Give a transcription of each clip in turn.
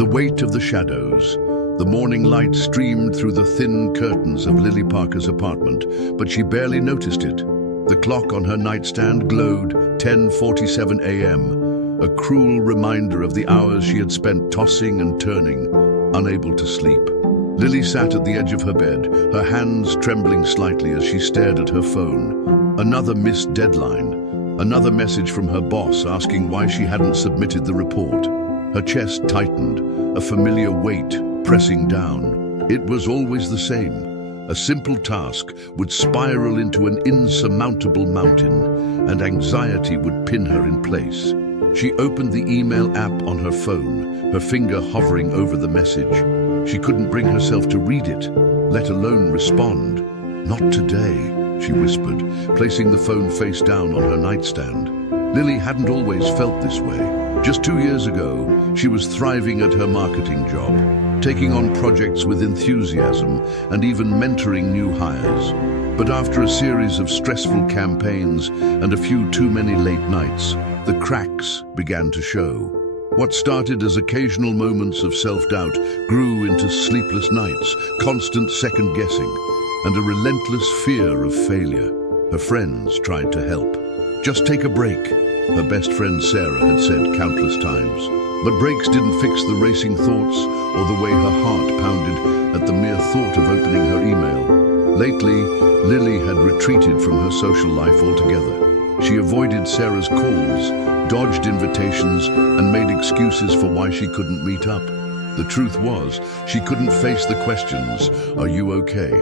The weight of the shadows. The morning light streamed through the thin curtains of Lily Parker's apartment, but she barely noticed it. The clock on her nightstand glowed 10:47 a.m., a cruel reminder of the hours she had spent tossing and turning, unable to sleep. Lily sat at the edge of her bed, her hands trembling slightly as she stared at her phone. Another missed deadline, another message from her boss asking why she hadn't submitted the report. Her chest tightened, a familiar weight pressing down. It was always the same. A simple task would spiral into an insurmountable mountain, and anxiety would pin her in place. She opened the email app on her phone, her finger hovering over the message. She couldn't bring herself to read it, let alone respond. "Not today," she whispered, placing the phone face down on her nightstand. Lily hadn't always felt this way. Just 2 years ago, she was thriving at her marketing job, taking on projects with enthusiasm and even mentoring new hires. But after a series of stressful campaigns and a few too many late nights, the cracks began to show. What started as occasional moments of self-doubt grew into sleepless nights, constant second-guessing, and a relentless fear of failure. Her friends tried to help. "Just take a break," her best friend Sarah had said countless times. But breaks didn't fix the racing thoughts or the way her heart pounded at the mere thought of opening her email. Lately, Lily had retreated from her social life altogether. She avoided Sarah's calls, dodged invitations, and made excuses for why she couldn't meet up. The truth was, she couldn't face the questions. "Are you okay?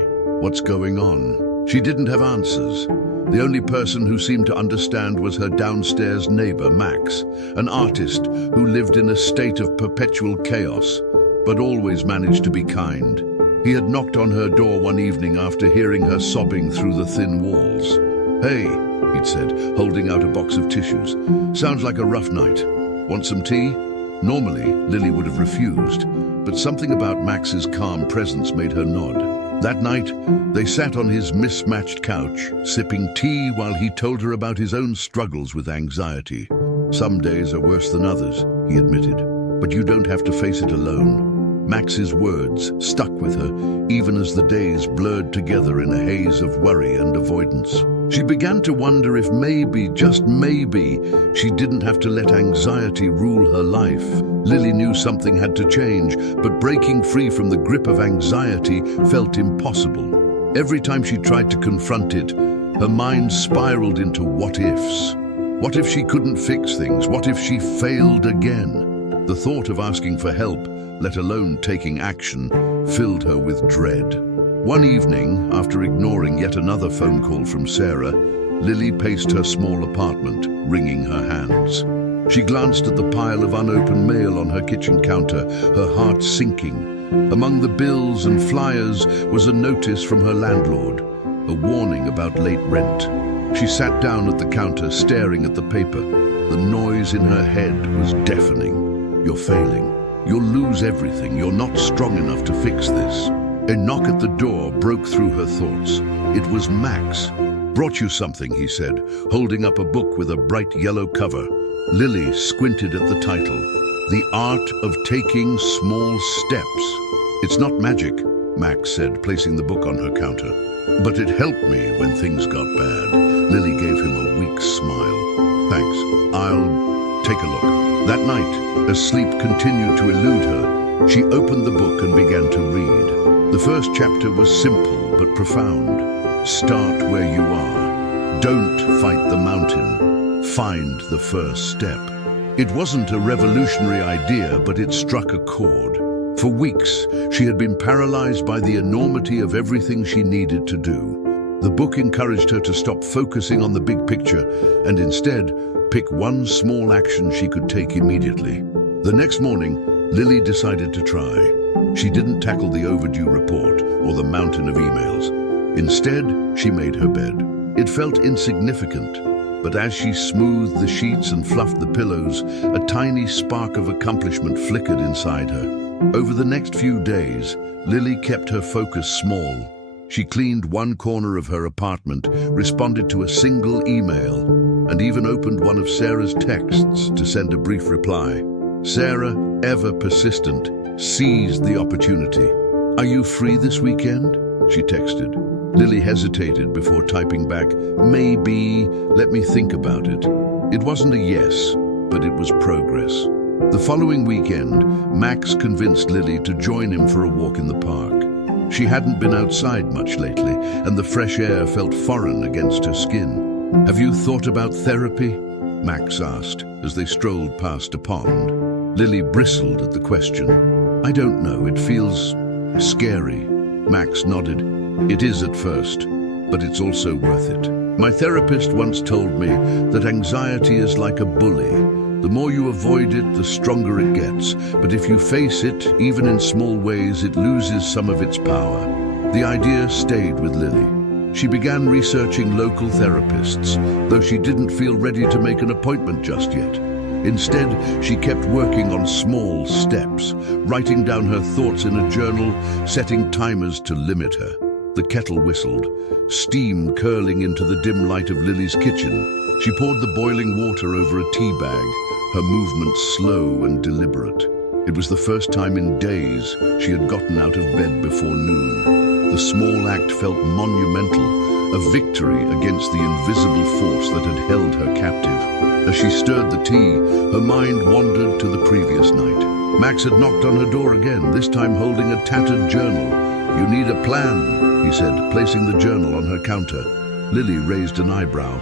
What's going on?" She didn't have answers. The only person who seemed to understand was her downstairs neighbor, Max, an artist who lived in a state of perpetual chaos, but always managed to be kind. He had knocked on her door one evening after hearing her sobbing through the thin walls. "Hey," he'd said, holding out a box of tissues. "Sounds like a rough night. Want some tea?" Normally, Lily would have refused, but something about Max's calm presence made her nod. That night, they sat on his mismatched couch, sipping tea while he told her about his own struggles with anxiety. "Some days are worse than others," he admitted, "but you don't have to face it alone." Max's words stuck with her, even as the days blurred together in a haze of worry and avoidance. She began to wonder if maybe, just maybe, she didn't have to let anxiety rule her life. Lily knew something had to change, but breaking free from the grip of anxiety felt impossible. Every time she tried to confront it, her mind spiraled into what-ifs. What if she couldn't fix things? What if she failed again? The thought of asking for help, let alone taking action, filled her with dread. One evening, after ignoring yet another phone call from Sarah, Lily paced her small apartment, wringing her hands. She glanced at the pile of unopened mail on her kitchen counter, her heart sinking. Among the bills and flyers was a notice from her landlord, a warning about late rent. She sat down at the counter, staring at the paper. The noise in her head was deafening. "You're failing. You'll lose everything. You're not strong enough to fix this." A knock at the door broke through her thoughts. It was Max. "Brought you something," he said, holding up a book with a bright yellow cover. Lily squinted at the title, "The Art of Taking Small Steps." "It's not magic," Max said, placing the book on her counter. "But it helped me when things got bad." Lily gave him a weak smile. "Thanks. I'll take a look." That night, as sleep continued to elude her, she opened the book and began to read. The first chapter was simple but profound. Start where you are. Don't fight the mountain. Find the first step. It wasn't a revolutionary idea, but it struck a chord. For weeks, she had been paralyzed by the enormity of everything she needed to do. The book encouraged her to stop focusing on the big picture and instead pick one small action she could take immediately. The next morning, Lily decided to try. She didn't tackle the overdue report or the mountain of emails. Instead, she made her bed. It felt insignificant, but as she smoothed the sheets and fluffed the pillows, a tiny spark of accomplishment flickered inside her. Over the next few days, Lily kept her focus small. She cleaned one corner of her apartment, responded to a single email, and even opened one of Sarah's texts to send a brief reply. Sarah, ever persistent, seized the opportunity. "Are you free this weekend?" she texted. Lily hesitated before typing back, "Maybe, let me think about it." It wasn't a yes, but it was progress. The following weekend, Max convinced Lily to join him for a walk in the park. She hadn't been outside much lately, and the fresh air felt foreign against her skin. "Have you thought about therapy?" Max asked as they strolled past a pond. Lily bristled at the question. "I don't know, it feels scary." Max nodded. "It is at first, but it's also worth it. My therapist once told me that anxiety is like a bully. The more you avoid it, the stronger it gets. But if you face it, even in small ways, it loses some of its power." The idea stayed with Lily. She began researching local therapists, though she didn't feel ready to make an appointment just yet. Instead, she kept working on small steps, writing down her thoughts in a journal, setting timers to limit her. The kettle whistled, steam curling into the dim light of Lily's kitchen. She poured the boiling water over a tea bag, her movements slow and deliberate. It was the first time in days she had gotten out of bed before noon. The small act felt monumental, a victory against the invisible force that had held her captive. As she stirred the tea, her mind wandered to the previous night. Max had knocked on her door again, this time holding a tattered journal. "You need a plan," he said, placing the journal on her counter. Lily raised an eyebrow.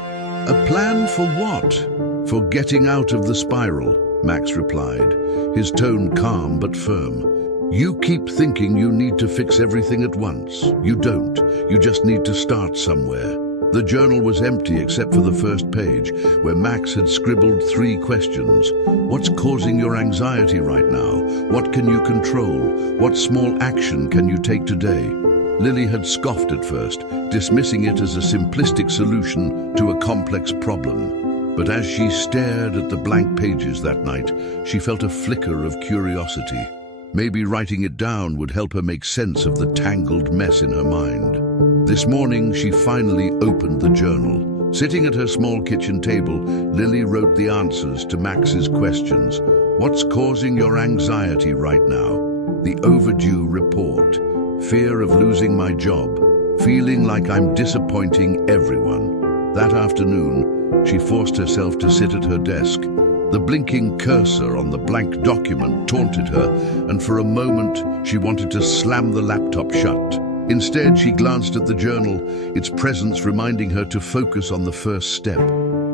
"A plan for what?" "For getting out of the spiral," Max replied, his tone calm but firm. "You keep thinking you need to fix everything at once. You don't. You just need to start somewhere." The journal was empty except for the first page, where Max had scribbled 3 questions. "What's causing your anxiety right now? What can you control? What small action can you take today?" Lily had scoffed at first, dismissing it as a simplistic solution to a complex problem. But as she stared at the blank pages that night, she felt a flicker of curiosity. Maybe writing it down would help her make sense of the tangled mess in her mind. This morning, she finally opened the journal. Sitting at her small kitchen table, Lily wrote the answers to Max's questions. "What's causing your anxiety right now?" "The overdue report." "Fear of losing my job." "Feeling like I'm disappointing everyone." That afternoon, she forced herself to sit at her desk. The blinking cursor on the blank document taunted her, and for a moment, she wanted to slam the laptop shut. Instead, she glanced at the journal, its presence reminding her to focus on the first step.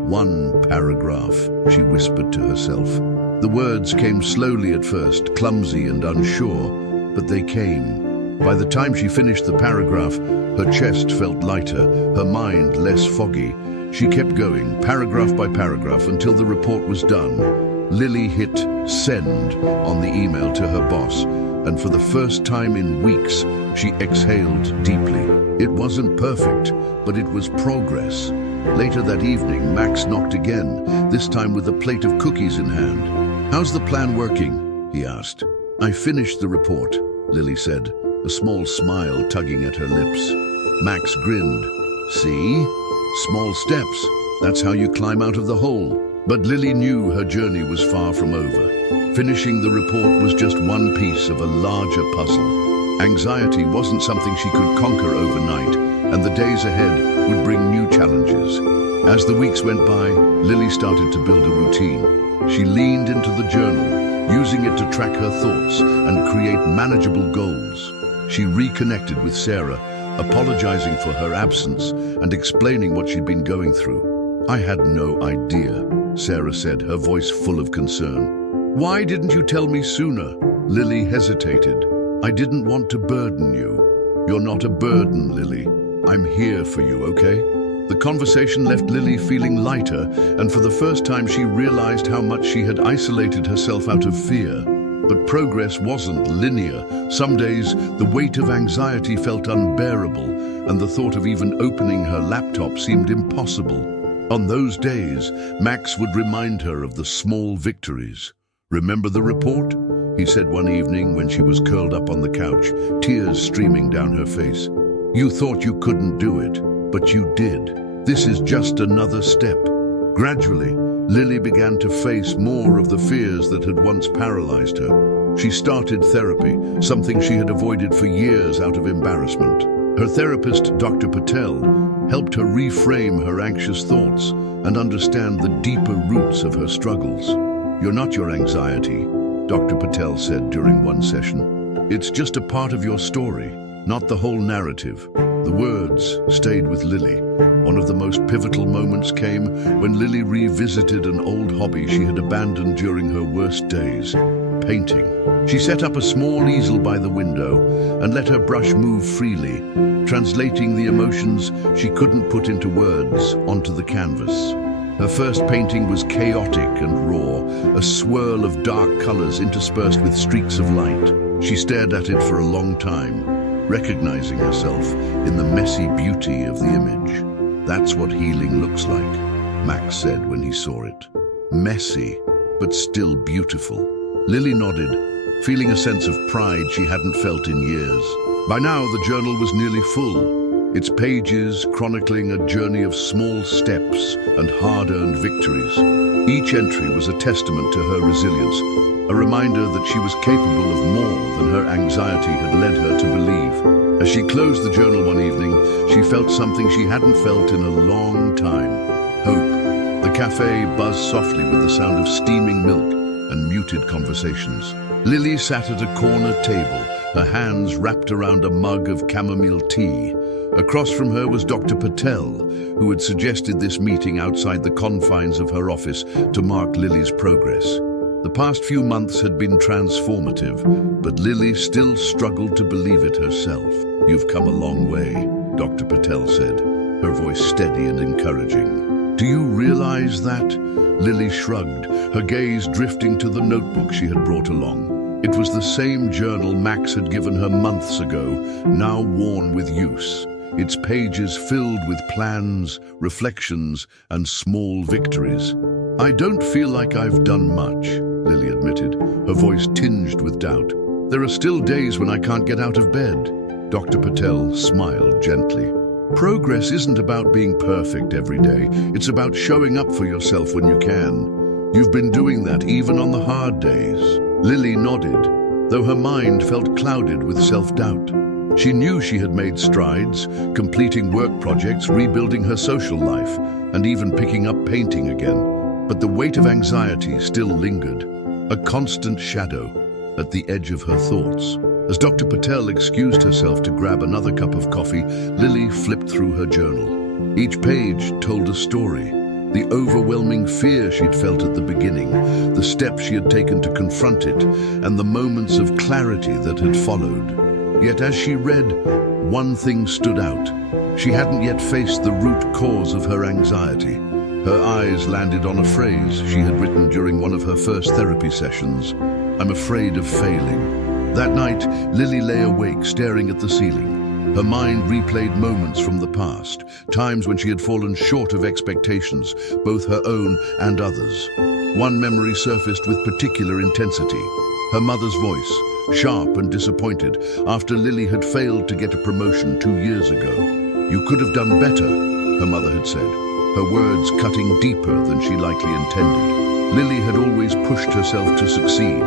"One paragraph," she whispered to herself. The words came slowly at first, clumsy and unsure, but they came. By the time she finished the paragraph, her chest felt lighter, her mind less foggy. She kept going, paragraph by paragraph, until the report was done. Lily hit send on the email to her boss, and for the first time in weeks, she exhaled deeply. It wasn't perfect, but it was progress. Later that evening, Max knocked again, this time with a plate of cookies in hand. "How's the plan working?" he asked. "I finished the report," Lily said, a small smile tugging at her lips. Max grinned. "See? Small steps. That's how you climb out of the hole." But Lily knew her journey was far from over. Finishing the report was just one piece of a larger puzzle. Anxiety wasn't something she could conquer overnight, and the days ahead would bring new challenges. As the weeks went by, Lily started to build a routine. She leaned into the journal, using it to track her thoughts and create manageable goals. She reconnected with Sarah, apologizing for her absence and explaining what she'd been going through. "I had no idea," Sarah said, her voice full of concern. "Why didn't you tell me sooner?" Lily hesitated. "I didn't want to burden you." "You're not a burden, Lily. I'm here for you, okay?" The conversation left Lily feeling lighter, and for the first time she realized how much she had isolated herself out of fear. But progress wasn't linear. Some days, the weight of anxiety felt unbearable, and the thought of even opening her laptop seemed impossible. On those days, Max would remind her of the small victories. "Remember the report?" he said one evening when she was curled up on the couch, tears streaming down her face. "You thought you couldn't do it, but you did. This is just another step." Gradually, Lily began to face more of the fears that had once paralyzed her. She started therapy, something she had avoided for years out of embarrassment. Her therapist, Dr. Patel, helped her reframe her anxious thoughts and understand the deeper roots of her struggles. "You're not your anxiety," Dr. Patel said during one session. "It's just a part of your story, not the whole narrative." The words stayed with Lily. One of the most pivotal moments came when Lily revisited an old hobby she had abandoned during her worst days: painting. She set up a small easel by the window and let her brush move freely, translating the emotions she couldn't put into words onto the canvas. Her first painting was chaotic and raw, a swirl of dark colors interspersed with streaks of light. She stared at it for a long time, recognizing herself in the messy beauty of the image. "That's what healing looks like," Max said when he saw it. "Messy, but still beautiful." Lily nodded, feeling a sense of pride she hadn't felt in years. By now, the journal was nearly full, its pages chronicling a journey of small steps and hard-earned victories. Each entry was a testament to her resilience, a reminder that she was capable of more than her anxiety had led her to believe. As she closed the journal one evening, she felt something she hadn't felt in a long time: hope. The cafe buzzed softly with the sound of steaming milk and muted conversations. Lily sat at a corner table, her hands wrapped around a mug of chamomile tea. Across from her was Dr. Patel, who had suggested this meeting outside the confines of her office to mark Lily's progress. The past few months had been transformative, but Lily still struggled to believe it herself. "You've come a long way," Dr. Patel said, her voice steady and encouraging. "Do you realize that?" Lily shrugged, her gaze drifting to the notebook she had brought along. It was the same journal Max had given her months ago, now worn with use, its pages filled with plans, reflections, and small victories. "I don't feel like I've done much," Lily admitted, her voice tinged with doubt. "There are still days when I can't get out of bed." Dr. Patel smiled gently. "Progress isn't about being perfect every day. It's about showing up for yourself when you can. You've been doing that even on the hard days." Lily nodded, though her mind felt clouded with self-doubt. She knew she had made strides, completing work projects, rebuilding her social life, and even picking up painting again. But the weight of anxiety still lingered, a constant shadow at the edge of her thoughts. As Dr. Patel excused herself to grab another cup of coffee, Lily flipped through her journal. Each page told a story: the overwhelming fear she'd felt at the beginning, the steps she had taken to confront it, and the moments of clarity that had followed. Yet as she read, one thing stood out. She hadn't yet faced the root cause of her anxiety. Her eyes landed on a phrase she had written during one of her first therapy sessions: "I'm afraid of failing." That night, Lily lay awake, staring at the ceiling. Her mind replayed moments from the past, times when she had fallen short of expectations, both her own and others. One memory surfaced with particular intensity: her mother's voice, sharp and disappointed, after Lily had failed to get a promotion 2 years ago. "You could have done better," her mother had said, her words cutting deeper than she likely intended. Lily had always pushed herself to succeed,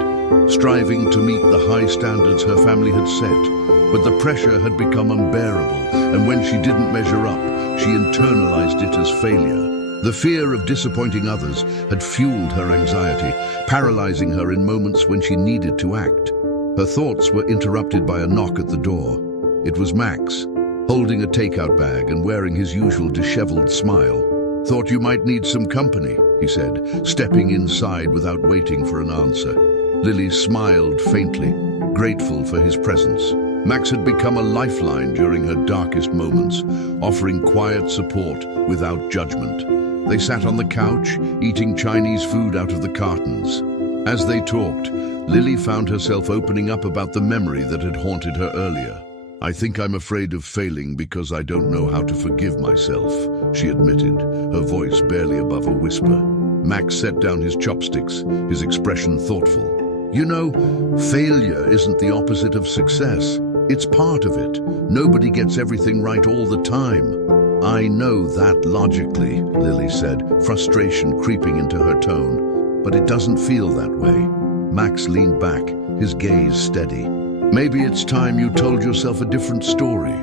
striving to meet the high standards her family had set, but the pressure had become unbearable, and when she didn't measure up, she internalized it as failure. The fear of disappointing others had fueled her anxiety, paralyzing her in moments when she needed to act. Her thoughts were interrupted by a knock at the door. It was Max, holding a takeout bag and wearing his usual disheveled smile. "Thought you might need some company," he said, stepping inside without waiting for an answer. Lily smiled faintly, grateful for his presence. Max had become a lifeline during her darkest moments, offering quiet support without judgment. They sat on the couch, eating Chinese food out of the cartons. As they talked, Lily found herself opening up about the memory that had haunted her earlier. "I think I'm afraid of failing because I don't know how to forgive myself," she admitted, her voice barely above a whisper. Max set down his chopsticks, his expression thoughtful. "You know, failure isn't the opposite of success. It's part of it. Nobody gets everything right all the time. I know that logically, Lily said, frustration creeping into her tone. But it doesn't feel that way. Max leaned back, his gaze steady. Maybe it's time you told yourself a different story.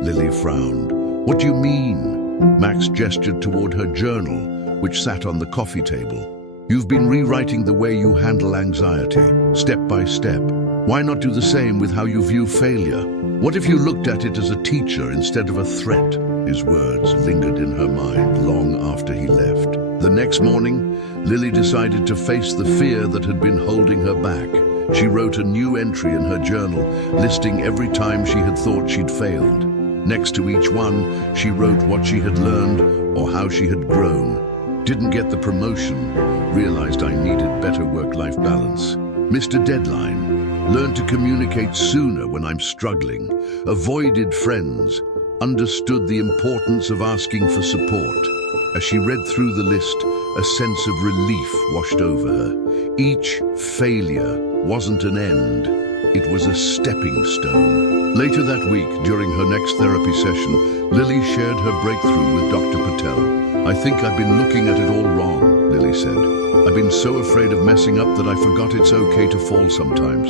Lily frowned. What do you mean? Max gestured toward her journal, which sat on the coffee table. You've been rewriting the way you handle anxiety, step by step. Why not do the same with how you view failure? What if you looked at it as a teacher instead of a threat? His words lingered in her mind long after he left. The next morning, Lily decided to face the fear that had been holding her back. She wrote a new entry in her journal, listing every time she had thought she'd failed. Next to each one, she wrote what she had learned or how she had grown. Didn't get the promotion, realized I needed better work-life balance. Missed a deadline, learned to communicate sooner when I'm struggling, avoided friends, understood the importance of asking for support. As she read through the list, a sense of relief washed over her. Each failure wasn't an end, it was a stepping stone. Later that week, during her next therapy session, Lily shared her breakthrough with Dr. Patel. I think I've been looking at it all wrong, Lily said. I've been so afraid of messing up that I forgot it's okay to fall sometimes.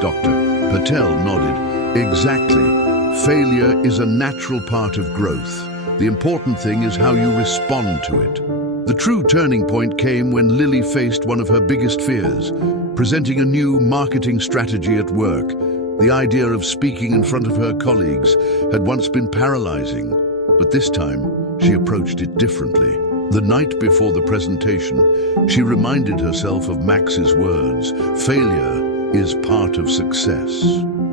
Dr. Patel nodded. Exactly. Failure is a natural part of growth. The important thing is how you respond to it. The true turning point came when Lily faced one of her biggest fears, presenting a new marketing strategy at work. The idea of speaking in front of her colleagues had once been paralyzing, but this time she approached it differently. The night before the presentation, she reminded herself of Max's words, failure is part of success.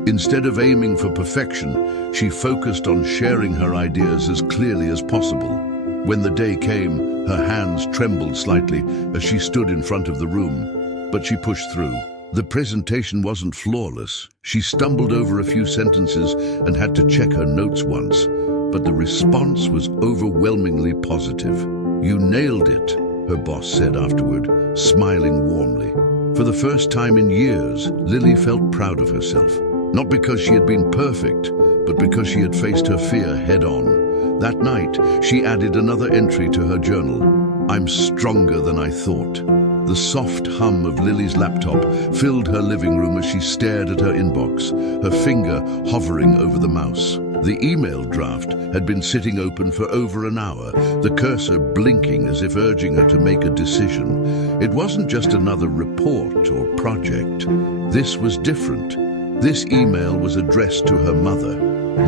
Instead of aiming for perfection, she focused on sharing her ideas as clearly as possible. When the day came, her hands trembled slightly as she stood in front of the room, but she pushed through. The presentation wasn't flawless. She stumbled over a few sentences and had to check her notes once, but the response was overwhelmingly positive. You nailed it, her boss said afterward, smiling warmly. For the first time in years, Lily felt proud of herself. Not because she had been perfect, but because she had faced her fear head-on. That night, she added another entry to her journal. I'm stronger than I thought. The soft hum of Lily's laptop filled her living room as she stared at her inbox, her finger hovering over the mouse. The email draft had been sitting open for over an hour, the cursor blinking as if urging her to make a decision. It wasn't just another report or project. This was different. This email was addressed to her mother.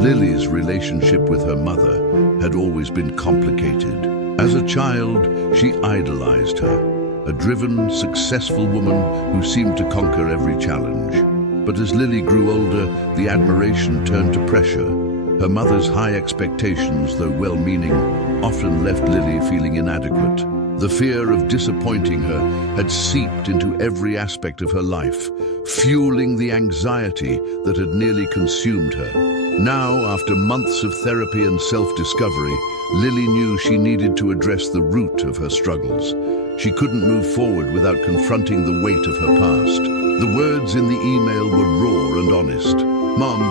Lily's relationship with her mother had always been complicated. As a child, she idolized her, a driven, successful woman who seemed to conquer every challenge. But as Lily grew older, the admiration turned to pressure. Her mother's high expectations, though well-meaning, often left Lily feeling inadequate. The fear of disappointing her had seeped into every aspect of her life, fueling the anxiety that had nearly consumed her. Now, after months of therapy and self-discovery, Lily knew she needed to address the root of her struggles. She couldn't move forward without confronting the weight of her past. The words in the email were raw and honest. Mom,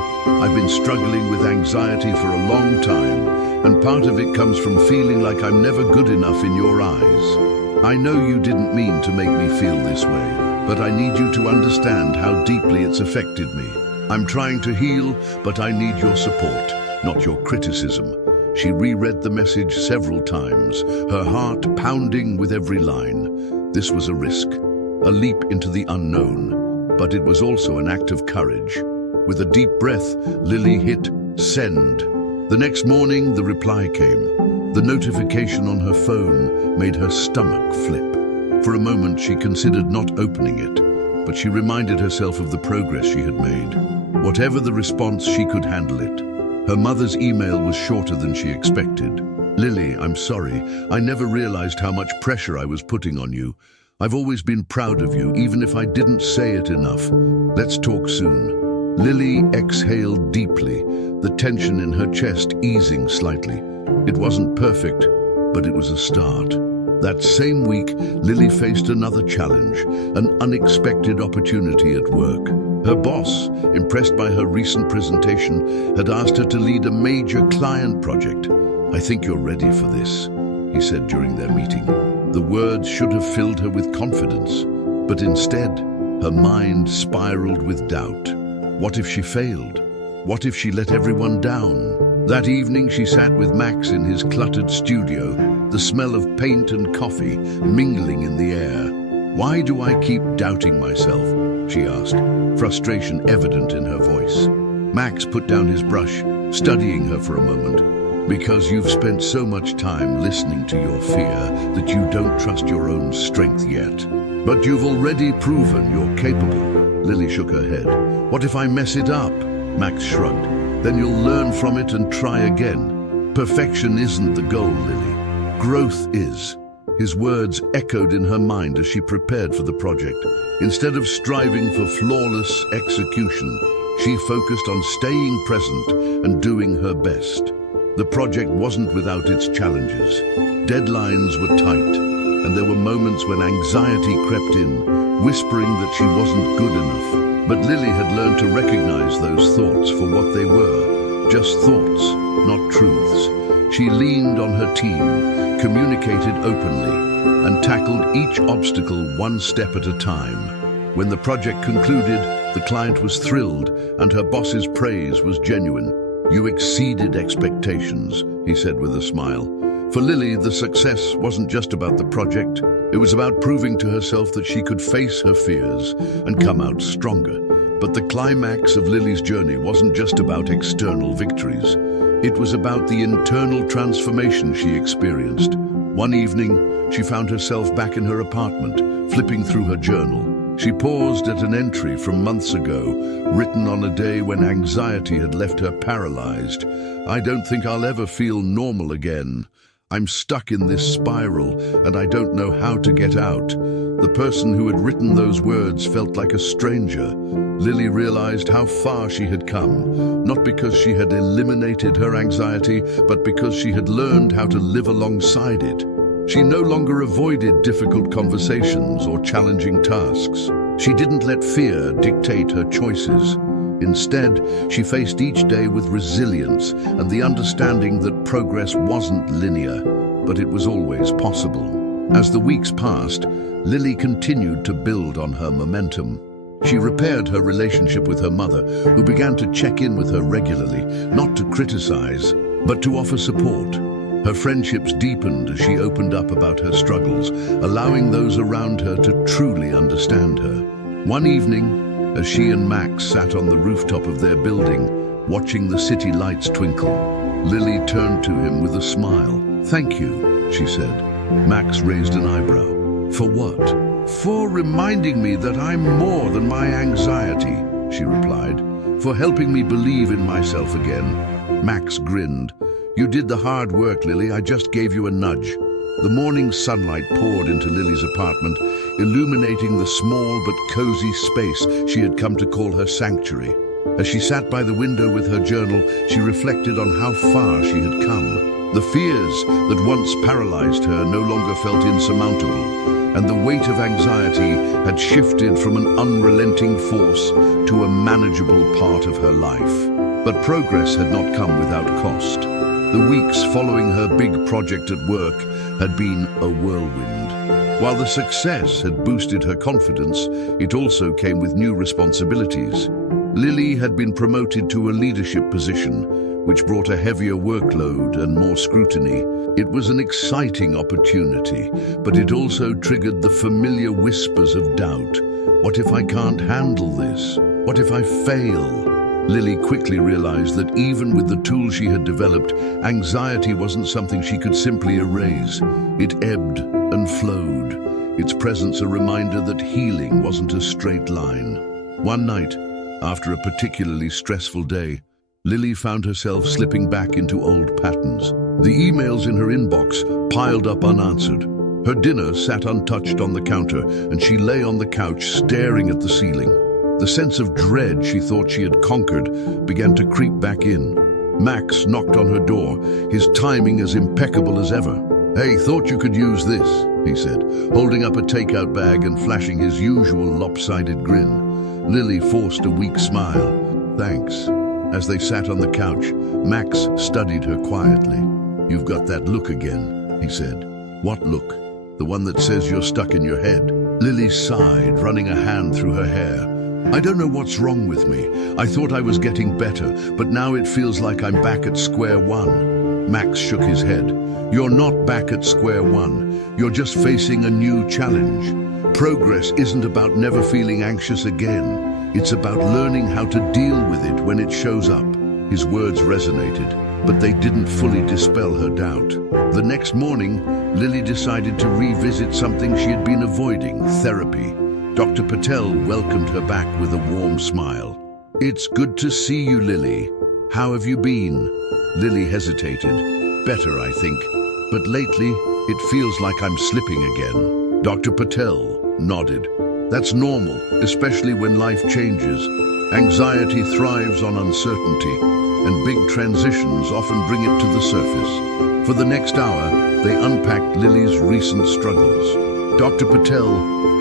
I've been struggling with anxiety for a long time, and part of it comes from feeling like I'm never good enough in your eyes. I know you didn't mean to make me feel this way, but I need you to understand how deeply it's affected me. I'm trying to heal, but I need your support, not your criticism. She reread the message several times, her heart pounding with every line. This was a risk, a leap into the unknown, but it was also an act of courage. With a deep breath, Lily hit send. The next morning, the reply came. The notification on her phone made her stomach flip. For a moment, she considered not opening it, but she reminded herself of the progress she had made. Whatever the response, she could handle it. Her mother's email was shorter than she expected. Lily, I'm sorry. I never realized how much pressure I was putting on you. I've always been proud of you, even if I didn't say it enough. Let's talk soon. Lily exhaled deeply, the tension in her chest easing slightly. It wasn't perfect, but it was a start. That same week, Lily faced another challenge, an unexpected opportunity at work. Her boss, impressed by her recent presentation, had asked her to lead a major client project. "I think you're ready for this," he said during their meeting. The words should have filled her with confidence, but instead, her mind spiraled with doubt. What if she failed? What if she let everyone down? That evening, she sat with Max in his cluttered studio, the smell of paint and coffee mingling in the air. "Why do I keep doubting myself?" she asked, frustration evident in her voice. Max put down his brush, studying her for a moment. "Because you've spent so much time listening to your fear that you don't trust your own strength yet. But you've already proven you're capable." Lily shook her head. "What if I mess it up?" Max shrugged. "Then you'll learn from it and try again. Perfection isn't the goal, Lily. Growth is." His words echoed in her mind as she prepared for the project. Instead of striving for flawless execution, she focused on staying present and doing her best. The project wasn't without its challenges. Deadlines were tight, and there were moments when anxiety crept in, whispering that she wasn't good enough. But Lily had learned to recognize those thoughts for what they were, just thoughts, not truths. She leaned on her team, communicated openly, and tackled each obstacle one step at a time. When the project concluded, the client was thrilled, and her boss's praise was genuine. "You exceeded expectations," he said with a smile. For Lily, the success wasn't just about the project. It was about proving to herself that she could face her fears and come out stronger. But the climax of Lily's journey wasn't just about external victories. It was about the internal transformation she experienced. One evening, she found herself back in her apartment, flipping through her journal. She paused at an entry from months ago, written on a day when anxiety had left her paralyzed. "I don't think I'll ever feel normal again. I'm stuck in this spiral, and I don't know how to get out." The person who had written those words felt like a stranger. Lily realized how far she had come, not because she had eliminated her anxiety, but because she had learned how to live alongside it. She no longer avoided difficult conversations or challenging tasks. She didn't let fear dictate her choices. Instead, she faced each day with resilience and the understanding that progress wasn't linear, but it was always possible. As the weeks passed, Lily continued to build on her momentum. She repaired her relationship with her mother, who began to check in with her regularly, not to criticize, but to offer support. Her friendships deepened as she opened up about her struggles, allowing those around her to truly understand her. One evening, as she and Max sat on the rooftop of their building, watching the city lights twinkle, Lily turned to him with a smile. "Thank you," she said. Max raised an eyebrow. "For what?" "For reminding me that I'm more than my anxiety," she replied. "For helping me believe in myself again." Max grinned. "You did the hard work, Lily. I just gave you a nudge." The morning sunlight poured into Lily's apartment, illuminating the small but cozy space she had come to call her sanctuary. As she sat by the window with her journal, she reflected on how far she had come. The fears that once paralyzed her no longer felt insurmountable, and the weight of anxiety had shifted from an unrelenting force to a manageable part of her life. But progress had not come without cost. The weeks following her big project at work had been a whirlwind. While the success had boosted her confidence, it also came with new responsibilities. Lily had been promoted to a leadership position, which brought a heavier workload and more scrutiny. It was an exciting opportunity, but it also triggered the familiar whispers of doubt. What if I can't handle this? What if I fail? Lily quickly realized that even with the tools she had developed, anxiety wasn't something she could simply erase. It ebbed and flowed, its presence a reminder that healing wasn't a straight line. One night, after a particularly stressful day, Lily found herself slipping back into old patterns. The emails in her inbox piled up unanswered. Her dinner sat untouched on the counter, and she lay on the couch staring at the ceiling. The sense of dread she thought she had conquered began to creep back in. Max knocked on her door, his timing as impeccable as ever. "Hey, thought you could use this," he said, holding up a takeout bag and flashing his usual lopsided grin. Lily forced a weak smile. "Thanks." As they sat on the couch, Max studied her quietly. "You've got that look again," he said. "What look? The one that says you're stuck in your head?" Lily sighed, running a hand through her hair. "I don't know what's wrong with me. I thought I was getting better, but now it feels like I'm back at square one." Max shook his head. "You're not back at square one. You're just facing a new challenge. Progress isn't about never feeling anxious again. It's about learning how to deal with it when it shows up." His words resonated, but they didn't fully dispel her doubt. The next morning, Lily decided to revisit something she had been avoiding: therapy. Dr. Patel welcomed her back with a warm smile. "It's good to see you, Lily. How have you been?" Lily hesitated. "Better, I think. But lately, it feels like I'm slipping again." Dr. Patel nodded. "That's normal, especially when life changes. Anxiety thrives on uncertainty, and big transitions often bring it to the surface." For the next hour, they unpacked Lily's recent struggles. Dr. Patel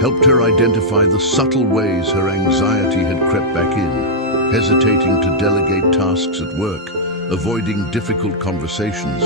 helped her identify the subtle ways her anxiety had crept back in, hesitating to delegate tasks at work, avoiding difficult conversations,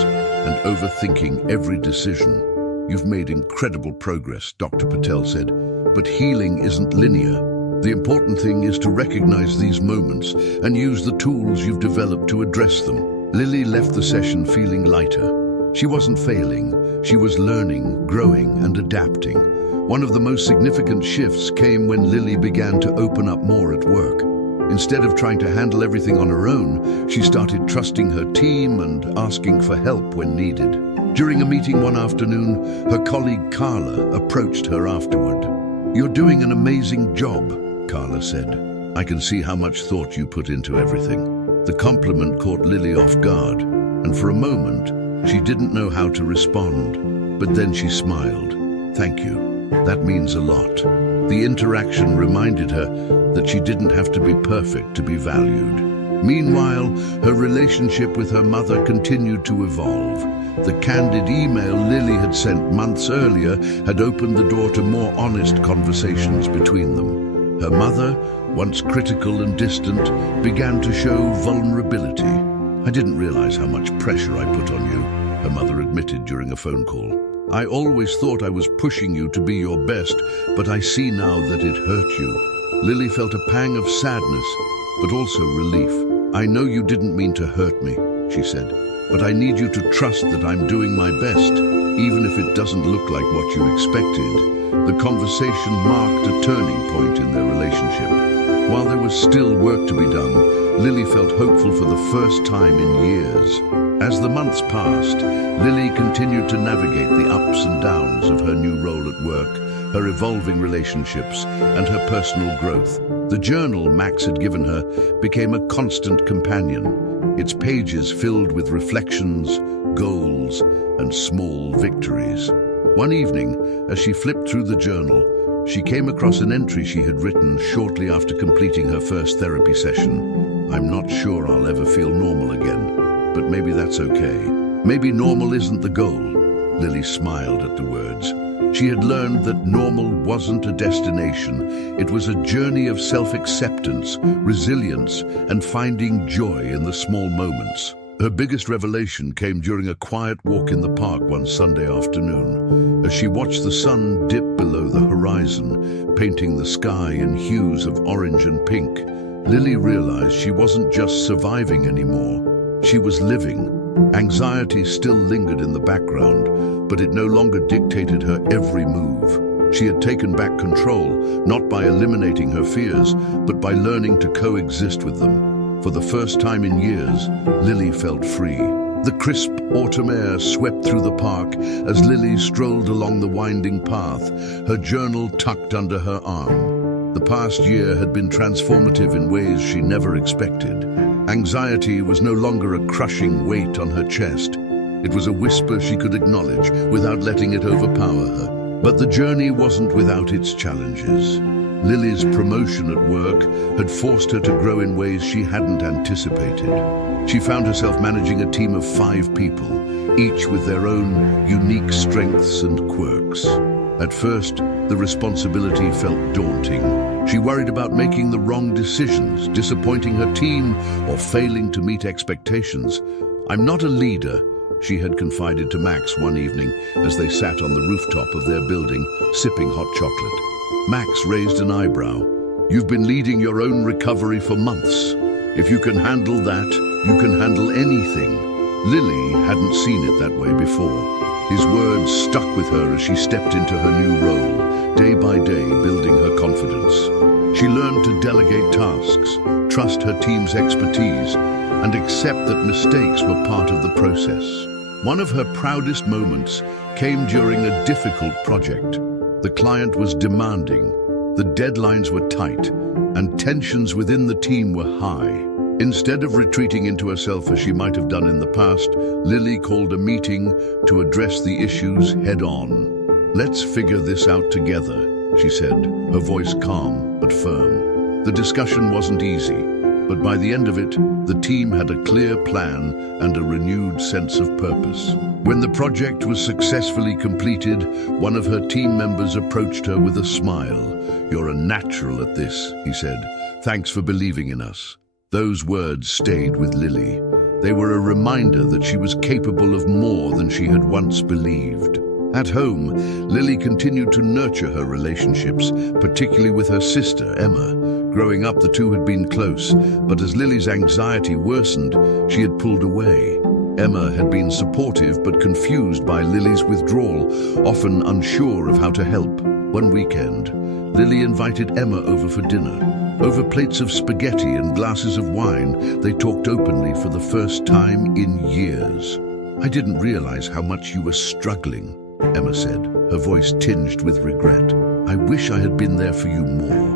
and overthinking every decision. "You've made incredible progress," Dr. Patel said, "but healing isn't linear. The important thing is to recognize these moments and use the tools you've developed to address them." Lily left the session feeling lighter. She wasn't failing, she was learning, growing, and adapting. One of the most significant shifts came when Lily began to open up more at work. Instead of trying to handle everything on her own, she started trusting her team and asking for help when needed. During a meeting one afternoon, her colleague Carla approached her afterward. "You're doing an amazing job," Carla said. "I can see how much thought you put into everything." The compliment caught Lily off guard, and for a moment, she didn't know how to respond. But then she smiled. "Thank you. That means a lot." The interaction reminded her that she didn't have to be perfect to be valued. Meanwhile, her relationship with her mother continued to evolve. The candid email Lily had sent months earlier had opened the door to more honest conversations between them. Her mother, once critical and distant, began to show vulnerability. "I didn't realize how much pressure I put on you," her mother admitted during a phone call. "I always thought I was pushing you to be your best, but I see now that it hurt you." Lily felt a pang of sadness, but also relief. "I know you didn't mean to hurt me," she said, "but I need you to trust that I'm doing my best, even if it doesn't look like what you expected." The conversation marked a turning point in their relationship. While there was still work to be done, Lily felt hopeful for the first time in years. As the months passed, Lily continued to navigate the ups and downs of her new role at work, her evolving relationships, and her personal growth. The journal Max had given her became a constant companion, its pages filled with reflections, goals, and small victories. One evening, as she flipped through the journal, she came across an entry she had written shortly after completing her first therapy session. "I'm not sure I'll ever feel normal again, but maybe that's okay. Maybe normal isn't the goal." Lily smiled at the words. She had learned that normal wasn't a destination. It was a journey of self-acceptance, resilience, and finding joy in the small moments. Her biggest revelation came during a quiet walk in the park one Sunday afternoon. As she watched the sun dip below the horizon, painting the sky in hues of orange and pink, Lily realized she wasn't just surviving anymore. She was living. Anxiety still lingered in the background, but it no longer dictated her every move. She had taken back control, not by eliminating her fears, but by learning to coexist with them. For the first time in years, Lily felt free. The crisp autumn air swept through the park as Lily strolled along the winding path, her journal tucked under her arm. The past year had been transformative in ways she never expected. Anxiety was no longer a crushing weight on her chest. It was a whisper she could acknowledge without letting it overpower her. But the journey wasn't without its challenges. Lily's promotion at work had forced her to grow in ways she hadn't anticipated. She found herself managing a team of 5 people, each with their own unique strengths and quirks. At first, the responsibility felt daunting. She worried about making the wrong decisions, disappointing her team, or failing to meet expectations. "I'm not a leader," she had confided to Max one evening as they sat on the rooftop of their building, sipping hot chocolate. Max raised an eyebrow. "You've been leading your own recovery for months. If you can handle that, you can handle anything." Lily hadn't seen it that way before. His words stuck with her as she stepped into her new role, day by day building her confidence. She learned to delegate tasks, trust her team's expertise, and accept that mistakes were part of the process. One of her proudest moments came during a difficult project. The client was demanding, the deadlines were tight, and tensions within the team were high. Instead of retreating into herself as she might have done in the past, Lily called a meeting to address the issues head-on. "Let's figure this out together," she said, her voice calm but firm. The discussion wasn't easy, but by the end of it, the team had a clear plan and a renewed sense of purpose. When the project was successfully completed, one of her team members approached her with a smile. "You're a natural at this," he said. "Thanks for believing in us." Those words stayed with Lily. They were a reminder that she was capable of more than she had once believed. At home, Lily continued to nurture her relationships, particularly with her sister, Emma. Growing up, the two had been close, but as Lily's anxiety worsened, she had pulled away. Emma had been supportive but confused by Lily's withdrawal, often unsure of how to help. One weekend, Lily invited Emma over for dinner. Over plates of spaghetti and glasses of wine, they talked openly for the first time in years. "I didn't realize how much you were struggling," Emma said, her voice tinged with regret. "I wish I had been there for you more."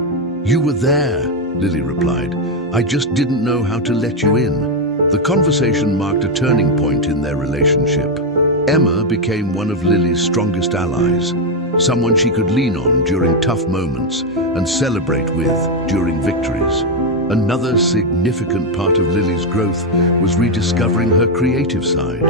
"You were there," Lily replied. "I just didn't know how to let you in." The conversation marked a turning point in their relationship. Emma became one of Lily's strongest allies, someone she could lean on during tough moments and celebrate with during victories. Another significant part of Lily's growth was rediscovering her creative side.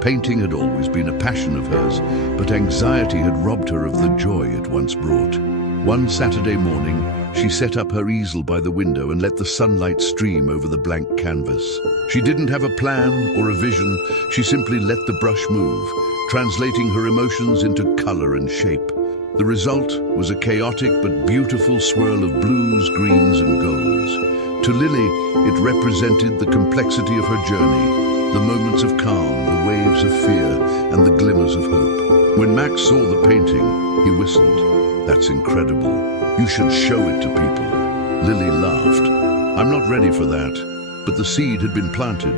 Painting had always been a passion of hers, but anxiety had robbed her of the joy it once brought. One Saturday morning, she set up her easel by the window and let the sunlight stream over the blank canvas. She didn't have a plan or a vision, she simply let the brush move, translating her emotions into color and shape. The result was a chaotic but beautiful swirl of blues, greens, and golds. To Lily, it represented the complexity of her journey, the moments of calm, the waves of fear, and the glimmers of hope. When Max saw the painting, he whistled. "That's incredible. You should show it to people." Lily laughed. "I'm not ready for that." But the seed had been planted.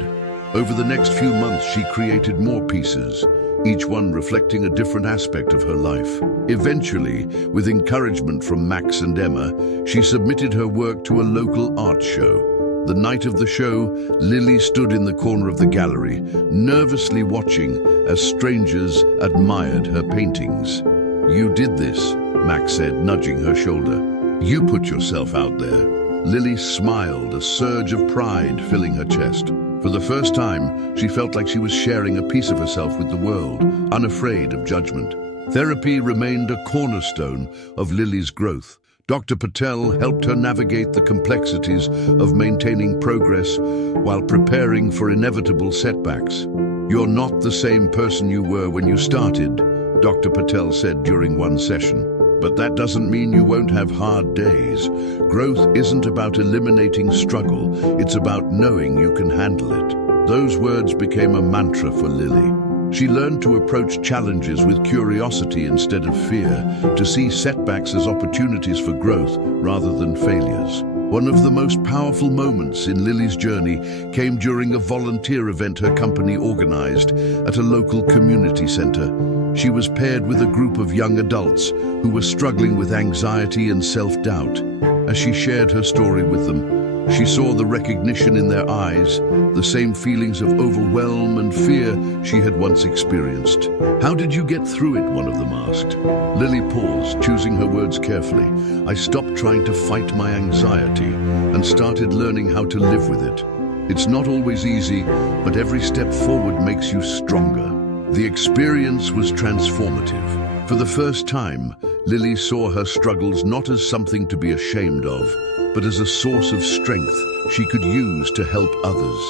Over the next few months, she created more pieces, each one reflecting a different aspect of her life. Eventually, with encouragement from Max and Emma, she submitted her work to a local art show. The night of the show, Lily stood in the corner of the gallery, nervously watching as strangers admired her paintings. "You did this," Max said, nudging her shoulder. "You put yourself out there." Lily smiled, a surge of pride filling her chest. For the first time, she felt like she was sharing a piece of herself with the world, unafraid of judgment. Therapy remained a cornerstone of Lily's growth. Dr. Patel helped her navigate the complexities of maintaining progress while preparing for inevitable setbacks. "You're not the same person you were when you started," Dr. Patel said during one session. "But that doesn't mean you won't have hard days. Growth isn't about eliminating struggle, it's about knowing you can handle it." Those words became a mantra for Lily. She learned to approach challenges with curiosity instead of fear, to see setbacks as opportunities for growth rather than failures. One of the most powerful moments in Lily's journey came during a volunteer event her company organized at a local community center. She was paired with a group of young adults who were struggling with anxiety and self-doubt. As she shared her story with them, she saw the recognition in their eyes, the same feelings of overwhelm and fear she had once experienced. "How did you get through it?" one of them asked. Lily paused, choosing her words carefully. "I stopped trying to fight my anxiety and started learning how to live with it. It's not always easy, but every step forward makes you stronger." The experience was transformative. For the first time, Lily saw her struggles not as something to be ashamed of, but as a source of strength she could use to help others.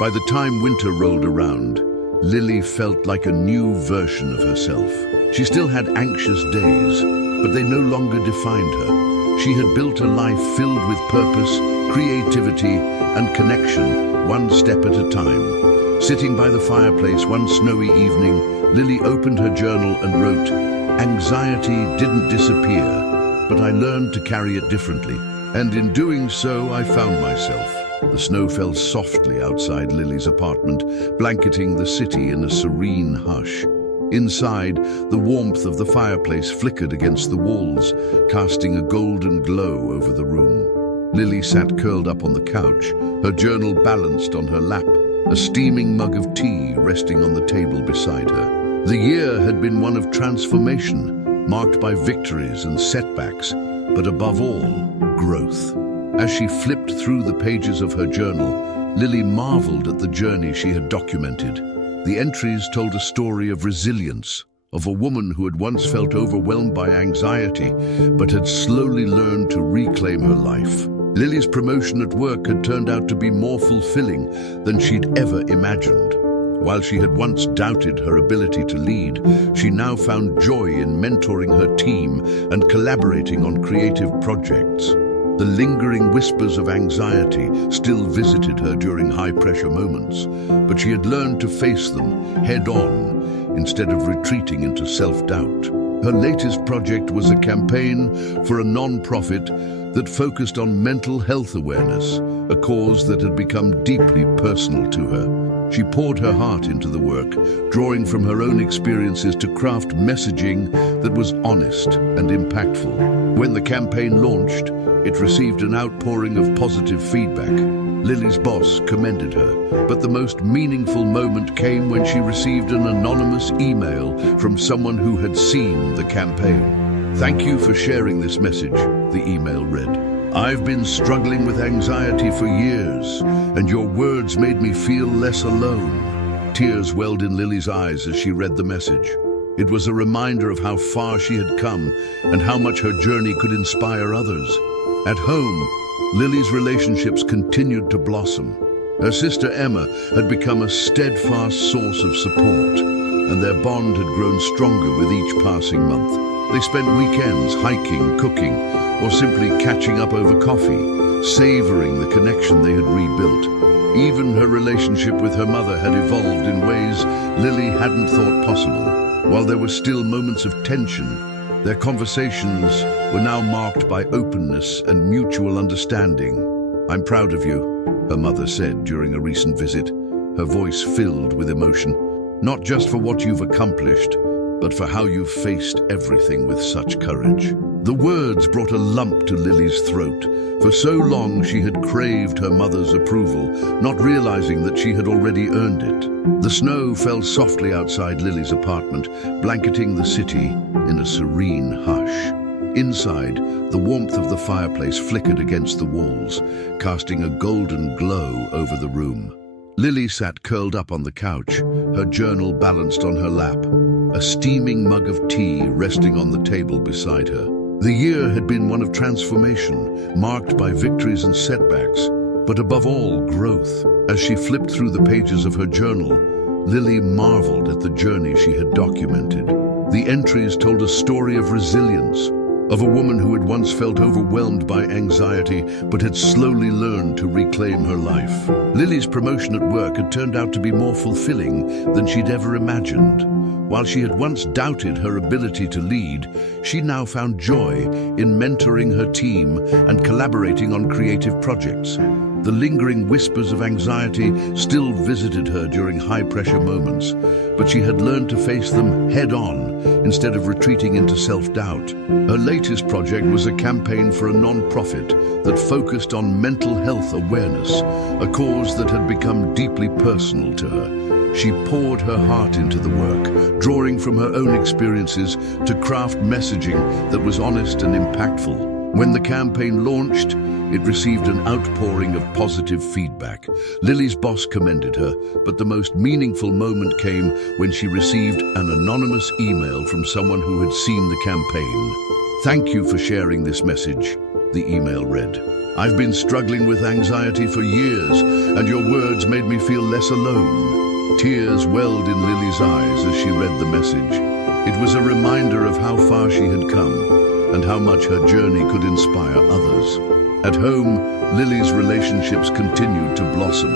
By the time winter rolled around, Lily felt like a new version of herself. She still had anxious days, but they no longer defined her. She had built a life filled with purpose, creativity, and connection, one step at a time. Sitting by the fireplace one snowy evening, Lily opened her journal and wrote, "Anxiety didn't disappear, but I learned to carry it differently. And in doing so, I found myself." The snow fell softly outside Lily's apartment, blanketing the city in a serene hush. Inside, the warmth of the fireplace flickered against the walls, casting a golden glow over the room. Lily sat curled up on the couch, her journal balanced on her lap, a steaming mug of tea resting on the table beside her. The year had been one of transformation, marked by victories and setbacks, but above all, growth. As she flipped through the pages of her journal, Lily marveled at the journey she had documented. The entries told a story of resilience, of a woman who had once felt overwhelmed by anxiety, but had slowly learned to reclaim her life. Lily's promotion at work had turned out to be more fulfilling than she'd ever imagined. While she had once doubted her ability to lead, she now found joy in mentoring her team and collaborating on creative projects. The lingering whispers of anxiety still visited her during high-pressure moments, but she had learned to face them head-on instead of retreating into self-doubt. Her latest project was a campaign for a non-profit that focused on mental health awareness, a cause that had become deeply personal to her. She poured her heart into the work, drawing from her own experiences to craft messaging that was honest and impactful. When the campaign launched, it received an outpouring of positive feedback. Lily's boss commended her, but the most meaningful moment came when she received an anonymous email from someone who had seen the campaign. "Thank you for sharing this message," the email read. "I've been struggling with anxiety for years, and your words made me feel less alone." Tears welled in Lily's eyes as she read the message. It was a reminder of how far she had come and how much her journey could inspire others. At home, Lily's relationships continued to blossom. Her sister Emma had become a steadfast source of support, and their bond had grown stronger with each passing month. They spent weekends hiking, cooking, or simply catching up over coffee, savoring the connection they had rebuilt. Even her relationship with her mother had evolved in ways Lily hadn't thought possible. While there were still moments of tension, their conversations were now marked by openness and mutual understanding. "I'm proud of you," her mother said during a recent visit, her voice filled with emotion. "Not just for what you've accomplished, but for how you've faced everything with such courage." The words brought a lump to Lily's throat. For so long she had craved her mother's approval, not realizing that she had already earned it. The snow fell softly outside Lily's apartment, blanketing the city in a serene hush. Inside, the warmth of the fireplace flickered against the walls, casting a golden glow over the room. Lily sat curled up on the couch, her journal balanced on her lap, a steaming mug of tea resting on the table beside her. The year had been one of transformation, marked by victories and setbacks, but above all, growth. As she flipped through the pages of her journal, Lily marveled at the journey she had documented. The entries told a story of resilience, of a woman who had once felt overwhelmed by anxiety but had slowly learned to reclaim her life. Lily's promotion at work had turned out to be more fulfilling than she'd ever imagined. While she had once doubted her ability to lead, she now found joy in mentoring her team and collaborating on creative projects. The lingering whispers of anxiety still visited her during high-pressure moments, but she had learned to face them head-on instead of retreating into self-doubt. Her latest project was a campaign for a non-profit that focused on mental health awareness, a cause that had become deeply personal to her. She poured her heart into the work, drawing from her own experiences to craft messaging that was honest and impactful. When the campaign launched, it received an outpouring of positive feedback. Lily's boss commended her, but the most meaningful moment came when she received an anonymous email from someone who had seen the campaign. "Thank you for sharing this message," the email read. "I've been struggling with anxiety for years, and your words made me feel less alone." Tears welled in Lily's eyes as she read the message. It was a reminder of how far she had come and how much her journey could inspire others. At home, Lily's relationships continued to blossom.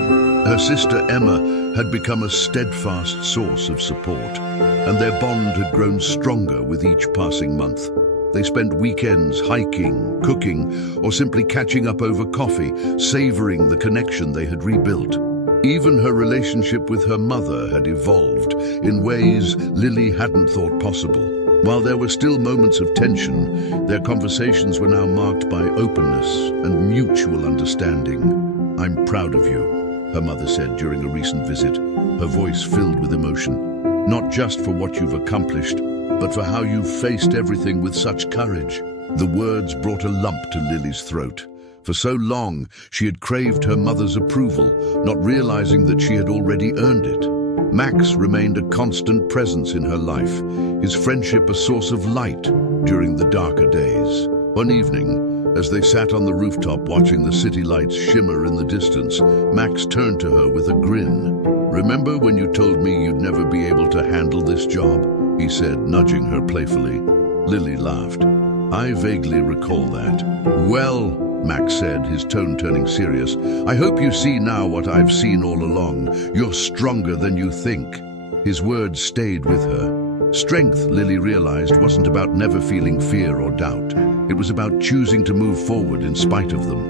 Her sister Emma had become a steadfast source of support, and their bond had grown stronger with each passing month. They spent weekends hiking, cooking, or simply catching up over coffee, savoring the connection they had rebuilt. Even her relationship with her mother had evolved in ways Lily hadn't thought possible. While there were still moments of tension, their conversations were now marked by openness and mutual understanding. "I'm proud of you," her mother said during a recent visit, her voice filled with emotion. "Not just for what you've accomplished, but for how you've faced everything with such courage." The words brought a lump to Lily's throat. For so long, she had craved her mother's approval, not realizing that she had already earned it. Max remained a constant presence in her life, his friendship a source of light during the darker days. One evening, as they sat on the rooftop watching the city lights shimmer in the distance, Max turned to her with a grin. "Remember when you told me you'd never be able to handle this job?" he said, nudging her playfully. Lily laughed. "I vaguely recall that." "Well," Max said, his tone turning serious, "I hope you see now what I've seen all along. You're stronger than you think." His words stayed with her. Strength, Lily realized, wasn't about never feeling fear or doubt. It was about choosing to move forward in spite of them.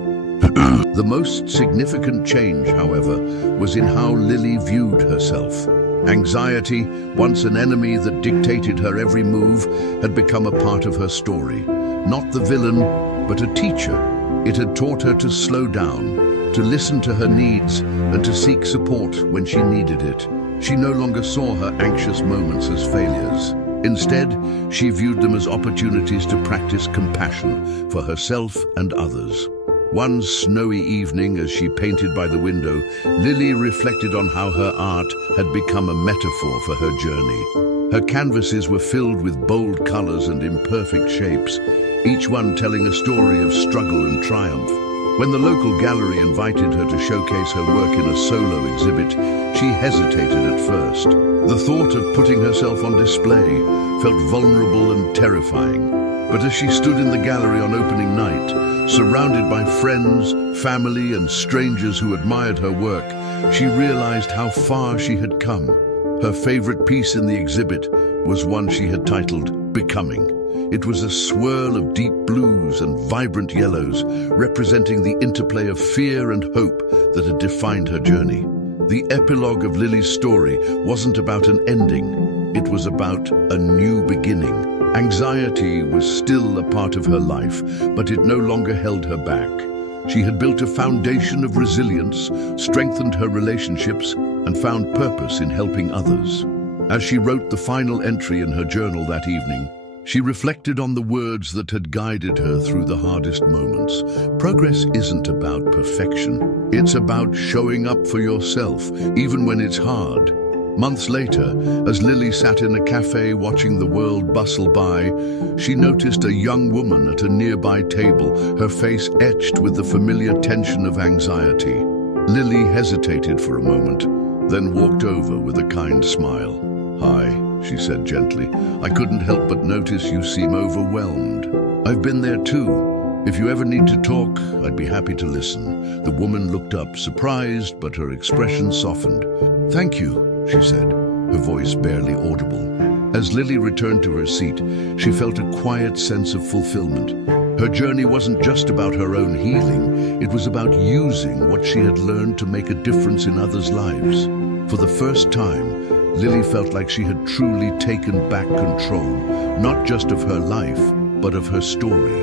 The most significant change, however, was in how Lily viewed herself. Anxiety, once an enemy that dictated her every move, had become a part of her story. Not the villain, but a teacher. It had taught her to slow down, to listen to her needs, and to seek support when she needed it. She no longer saw her anxious moments as failures. Instead, she viewed them as opportunities to practice compassion for herself and others. One snowy evening, as she painted by the window, Lily reflected on how her art had become a metaphor for her journey. Her canvases were filled with bold colors and imperfect shapes, each one telling a story of struggle and triumph. When the local gallery invited her to showcase her work in a solo exhibit, she hesitated at first. The thought of putting herself on display felt vulnerable and terrifying. But as she stood in the gallery on opening night, surrounded by friends, family, and strangers who admired her work, she realized how far she had come. Her favorite piece in the exhibit was one she had titled "Becoming." It was a swirl of deep blues and vibrant yellows, representing the interplay of fear and hope that had defined her journey. The epilogue of Lily's story wasn't about an ending. It was about a new beginning. Anxiety was still a part of her life, but it no longer held her back. She had built a foundation of resilience, strengthened her relationships, and found purpose in helping others. As she wrote the final entry in her journal that evening, she reflected on the words that had guided her through the hardest moments. Progress isn't about perfection. It's about showing up for yourself, even when it's hard. Months later, as Lily sat in a cafe watching the world bustle by, she noticed a young woman at a nearby table, her face etched with the familiar tension of anxiety. Lily hesitated for a moment, then walked over with a kind smile. "Hi," she said gently. "I couldn't help but notice you seem overwhelmed." "I've been there too. If you ever need to talk, I'd be happy to listen." The woman looked up, surprised, but her expression softened. "Thank you," she said, her voice barely audible. As Lily returned to her seat, she felt a quiet sense of fulfillment. Her journey wasn't just about her own healing, it was about using what she had learned to make a difference in others' lives. For the first time, Lily felt like she had truly taken back control, not just of her life, but of her story.